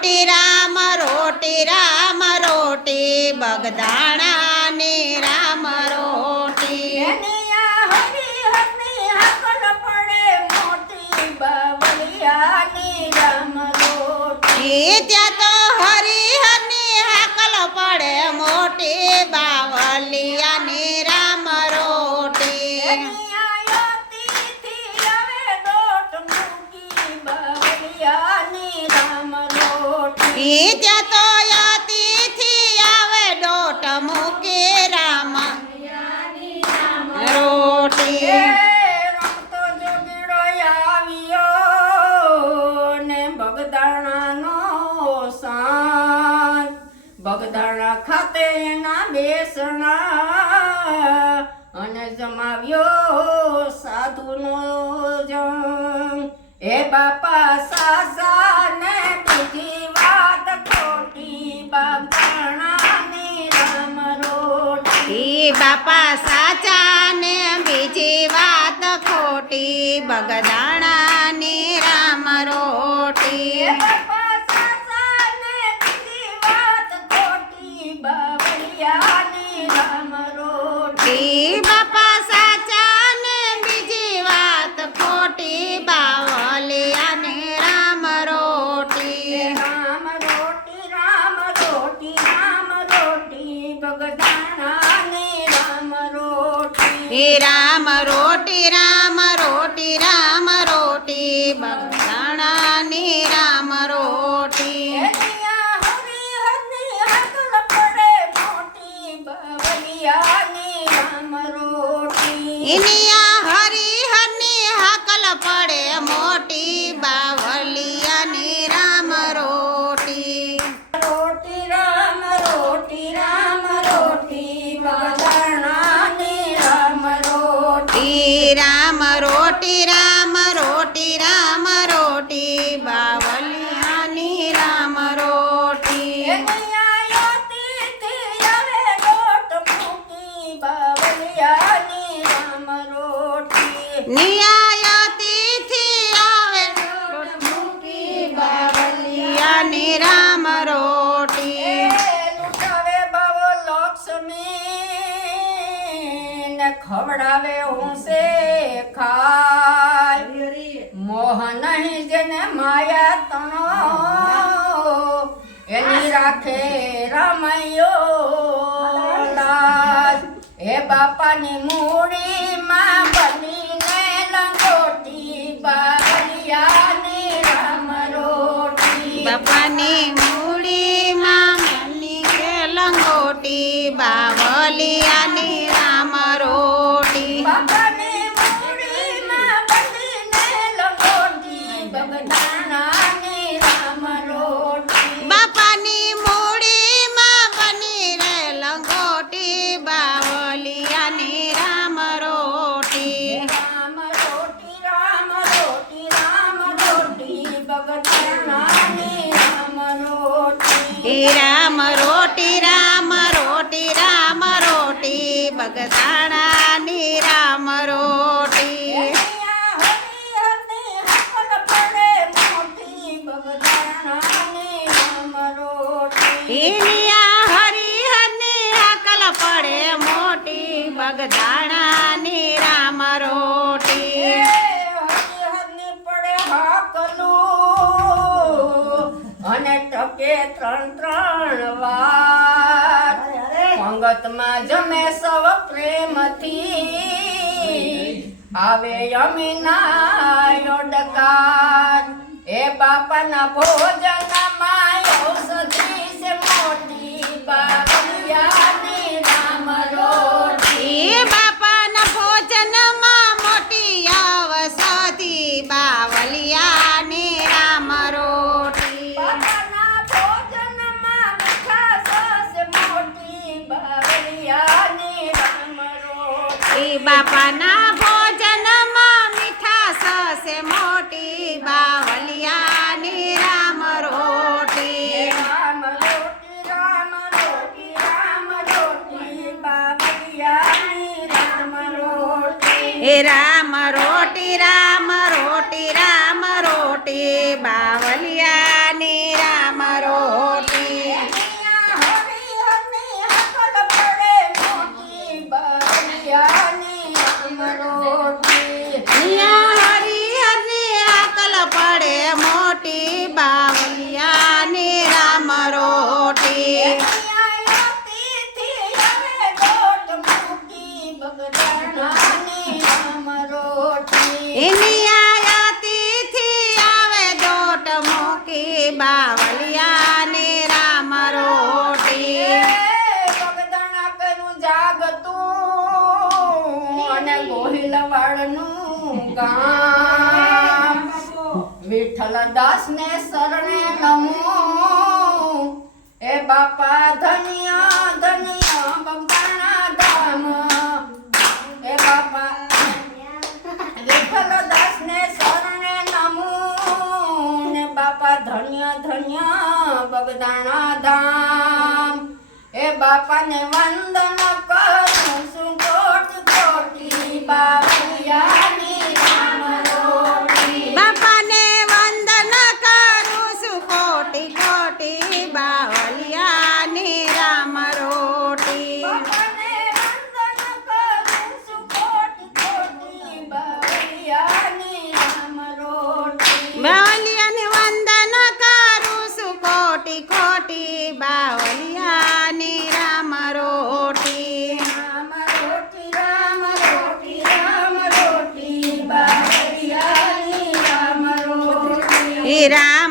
રોટી રામ રોટી રામ રોટી મોટી બાવળિયાની રામ રોટી. ત્યાં ઈ ત્યાં તો યતીથી આવે દોટ મૂકી રામ બગદાણા ખાતે બેસણા અને જમાવ્યો સાધુનો જમ હે બાપા સાસા બાપા સાચા ને બીજી વાત ખોટી બગદાણાની રામ રોટી. બાપા રોટી રામ રોટી રામ રોટી રામ રોટી બગદાણાની રોટી રામ રોટી રામ રોટી. રામ રોટી. બાવલિયાની રામ રોટી. એનિયા લક્ષ્મી હું ખવડાવે હુંસે ખાય. મોહ નહીં જેને માયા તણો એની રાખે રમૈયો લાજ. એ બાપાની મૂડીમાં બનીને લંગોટી બાલિયાની રામ રોટી. બાપાની મૂડીમાં કે લંગોટી બાવલિયાની રામ રોટી. રામ રોટી. રામ રોટી રામ મોટી બગદાણાની રામ રોટી. હરિહરની પડે હાકલું અને ટકે ત્રણ ત્રણ વાર. પંગતમાં જમે સવ પ્રેમથી. આવે અમીના યોડકાર એ બાપાના ભોજનમાં બાપાના ભોજનમાં મીઠાશ છે મોટી બાવલિયાની રામ રોટી. રામ રોટી રામ રોટી રામ રોટી બાવળિયાની રામ રોટી. રામ રોટી રામ રોટી રામ રોટી બાવલિયાની ખોટી આવે દોટ મૂકી બાવલિયાને રામ રોટી. પગદણા કરું જાગતું અને ગોહિલ વાળનું ગામ. વિઠ્ઠલ દાસ ને શરણે નમો એ બાપા ધનિયા બગદાણા ધામ એ બાપાને વંદન કરું છું. કોટ કોટી બાબુયાની રોટી